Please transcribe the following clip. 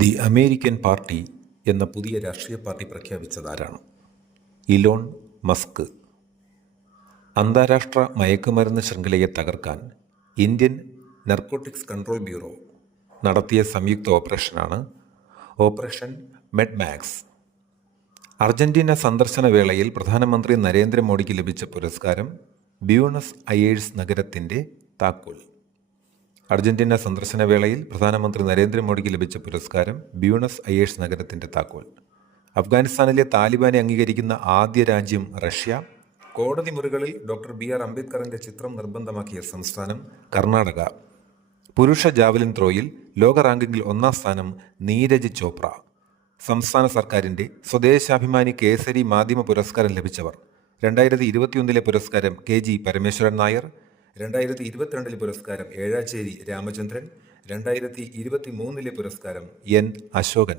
The American party എന്ന പുതിയ രാഷ്ട്രീയ പാർട്ടി പ്രഖ്യാപിച്ചതാരാണ്? Elon Musk. അന്താരാഷ്ട്ര മയക്കുമരുന്ന് ശൃംഖലയെ തകർക്കാൻ ഇന്ത്യൻ നർക്കോട്ടിക്സ് കൺട്രോൾ ബ്യൂറോ നടത്തിയ സംയുക്ത ഓപ്പറേഷനാണ് ഓപ്പറേഷൻ മെഡ്മാക്സ്. അർജന്റീന സന്ദർശന വേളയിൽ പ്രധാനമന്ത്രി നരേന്ദ്രമോദിക്ക് ലഭിച്ച പുരസ്കാരം ബ്യൂണസ് അയേഴ്സ് നഗരത്തിൻ്റെ താക്കോൽ. അർജന്റീന സന്ദർശന വേളയിൽ പ്രധാനമന്ത്രി നരേന്ദ്രമോദിക്ക് ലഭിച്ച പുരസ്കാരം ബ്യൂണസ് അയേഴ്സ് നഗരത്തിൻ്റെ താക്കോൽ. അഫ്ഗാനിസ്ഥാനിലെ താലിബാനെ അംഗീകരിക്കുന്ന ആദ്യ രാജ്യം റഷ്യ. കോടതി മുറികളിൽ ഡോക്ടർ BR അംബേദ്കറിൻ്റെ ചിത്രം നിർബന്ധമാക്കിയ സംസ്ഥാനം കർണാടക. പുരുഷ ജാവലിൻ ത്രോയിൽ ലോക റാങ്കിങ്ങിൽ 1-ാം സ്ഥാനം നീരജ് ചോപ്ര. സംസ്ഥാന സർക്കാരിൻ്റെ സ്വദേശാഭിമാനി കേസരി മാധ്യമ പുരസ്കാരം ലഭിച്ചവർ: 2021 പുരസ്കാരം KG പരമേശ്വരൻ നായർ, 2022 പുരസ്കാരം ഏഴാച്ചേരി രാമചന്ദ്രൻ, 2023 പുരസ്കാരം N അശോകൻ.